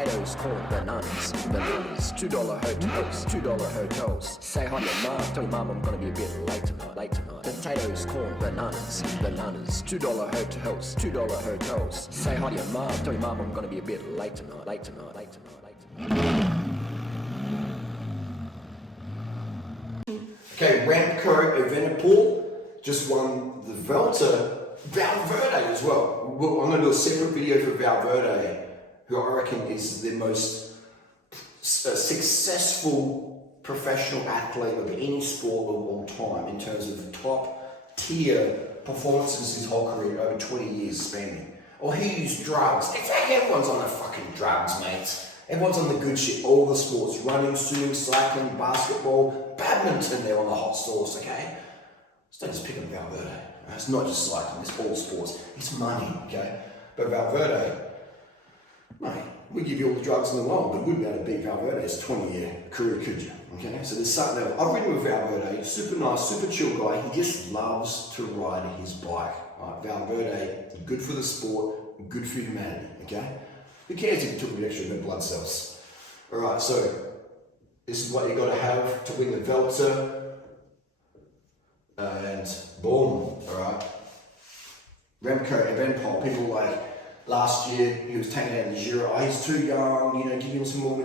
potatoes, corn, bananas, $2 hotels, $2 hotels. Say hi to your mom, tell your mom I'm gonna be a bit late tonight. Potatoes, corn, bananas, $2 hotels, $2 hotels. Say hi to your mom, tell your mom I'm gonna be a bit late tonight. Okay, Remco Evenepoel just won the Vuelta. Valverde as well. I'm going to do a separate video for Valverde, who I reckon is the most successful professional athlete of any sport of all time in terms of top tier performances his whole career, over 20 years spending. Or he used drugs. It's like everyone's on the fucking drugs, mates. Everyone's on the good shit, all the sports, running, swimming, cycling, basketball, badminton, they're on the hot sauce, okay? So don't just pick on Valverde. It's not just cycling, it's all sports. It's money, okay? But Valverde, mate, we give you all the drugs in the world, but you wouldn't be able to beat Valverde's 20-year career, could you? Okay, so there's something else. I've ridden with Valverde, super nice, super chill guy. He just loves to ride his bike. Right? Valverde, good for the sport, good for humanity, okay? Who cares if you took an extra red blood cells? All right, so this is what you got to have to win the Vuelta. And boom, all right. Remco Evenepoel, people like last year, he was taken out in the Giro. Oh, he's too young, give him some more.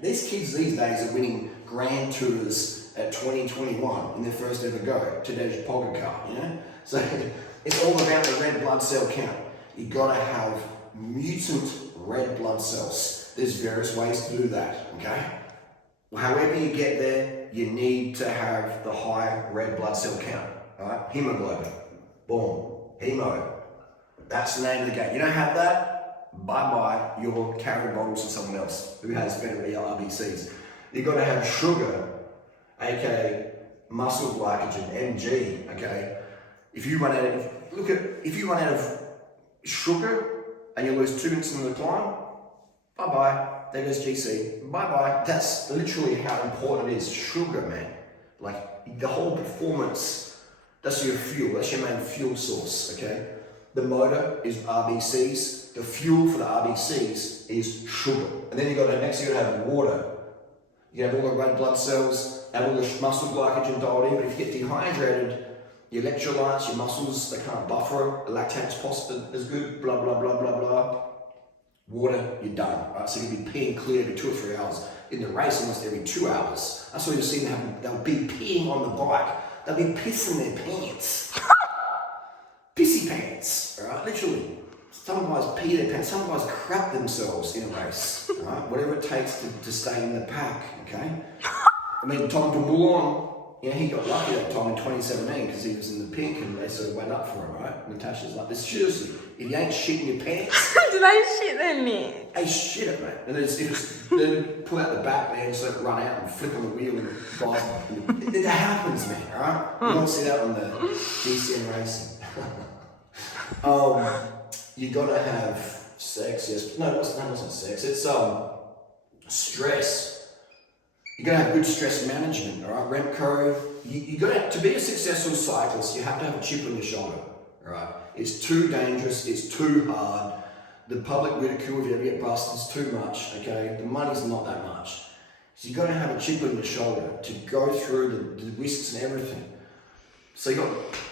These kids these days are winning Grand Tours at 20, 21 in their first ever go. Today's Pogacar, So it's all about the red blood cell count. You got to have mutant red blood cells. There's various ways to do that, okay? However you get there, you need to have the high red blood cell count, right? Hemoglobin, boom, hemo. That's the name of the game. You don't have that, bye-bye, you're carrying bottles to someone else who has better RBCs. You've got to have sugar, aka muscle glycogen, MG, okay? If you run out of sugar and you lose 2 minutes in the climb, bye-bye. There goes GC. Bye-bye. That's literally how important it is. Sugar, man. Like, the whole performance, that's your fuel. That's your main fuel source, okay? The motor is RBCs. The fuel for the RBCs is sugar. And then next you gotta have water. You have all the red blood cells, have all the muscle glycogen dialed in, but if you get dehydrated, your electrolytes, your muscles, they can't buffer it. The lactate's possible as good, blah, blah, blah, blah, blah. Water, you're done, right? So you'll be peeing clear every 2 or 3 hours. In the race, almost every 2 hours. That's why you'll see them they'll be peeing on the bike. They'll be pissing their pants. Pissy pants, all right? Literally. Some guys pee their pants, some guys crap themselves in a race, all right? Whatever it takes to stay in the pack, okay? I mean, Tom Dumoulin, he got lucky that time in 2017 because he was in the pink and they sort of went up for him, right? Natasha's like, this seriously, if you ain't shitting your pants. Did I shit their pants? Hey, shit it, mate. And then pull out the back, man, so run out and flip on the wheel and guys, it happens, man, alright? You don't see that on the GCN racing. You gotta have sex, yes. No, it wasn't sex. It's stress. You gotta have good stress management, all right? Remco, you gotta, to be a successful cyclist, you have to have a chip on your shoulder, all right? It's too dangerous, it's too hard. The public ridicule, if you ever get busted, is too much, okay? The money's not that much. So you gotta have a chip on your shoulder to go through the risks and everything. So you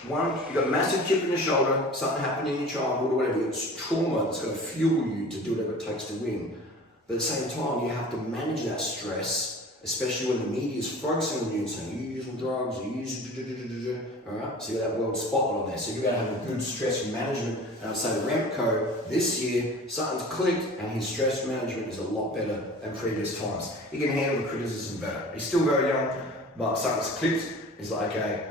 got a massive chip in your shoulder, something happened in your childhood or whatever, it's trauma that's gonna fuel you to do whatever it takes to win. But at the same time, you have to manage that stress, especially when the media is focusing on you and saying, you're using drugs, you're using, alright? So you got that world spotlight on there. So you gotta have a good stress management. And I'd say Remco, this year, something's clicked and his stress management is a lot better than previous times. He can handle the criticism better. He's still very young, but something's clicked. He's like, okay,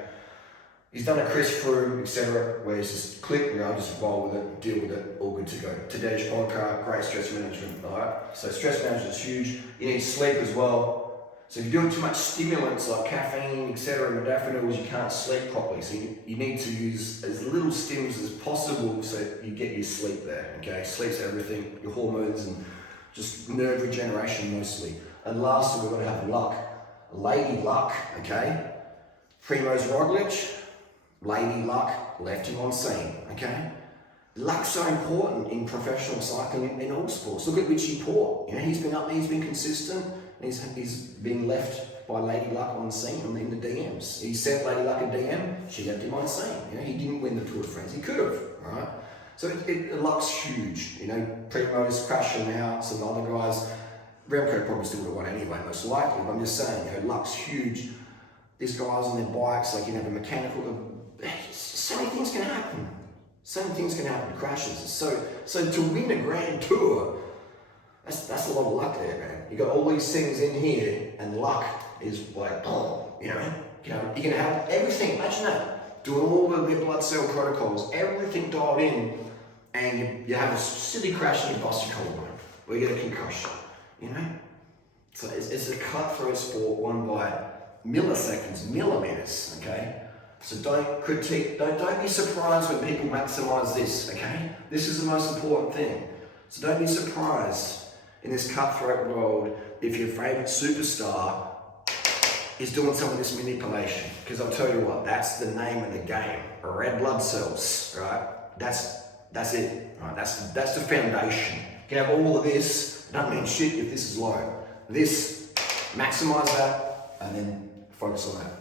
he's done a Chris Froome, etc., where he's just clicked, I'll just roll with it, deal with it, all good to go. Today's podcast, great stress management, alright? So stress management is huge. You need sleep as well. So if you're doing too much stimulants like caffeine, etc., modafinils, you can't sleep properly. So you need to use as little stims as possible so you get your sleep there, okay? Sleep's everything, your hormones and just nerve regeneration mostly. And lastly, we're gonna have luck. Lady luck, okay? Primoz Roglic, lady luck, left him on scene, okay? luck's so important in professional cycling in all sports. Look at Richie Port. You know, he's been up there, he's been consistent, and he's been left by Lady Luck on scene in the DMs. He sent Lady Luck a DM, she left him on scene. You know, he didn't win the Tour de France. He could have, right? So luck's huge. You know, Primo's crashing out, some other guys. Remco probably still would have won anyway, most likely, but I'm just saying, you know, luck's huge. These guys on their bikes, like, you know, the mechanical, so many things can happen. So many things can happen, crashes. So to win a Grand Tour, that's a lot of luck there, man. You got all these things in here, and luck is like, you know, you can have everything. Imagine that, doing all the red blood cell protocols, everything dialed in, and you have a silly crash and you bust your collarbone, or you get a concussion, you know. So it's a cutthroat sport won by milliseconds, millimeters, okay? So don't critique, don't be surprised when people maximize this, okay? This is the most important thing. So don't be surprised in this cutthroat world if your favorite superstar is doing some of this manipulation. Because I'll tell you what, that's the name of the game. Red blood cells, right? That's it, right? That's the foundation. You can have all of this, it doesn't mean shit if this is low. This, maximize that, and then focus on that.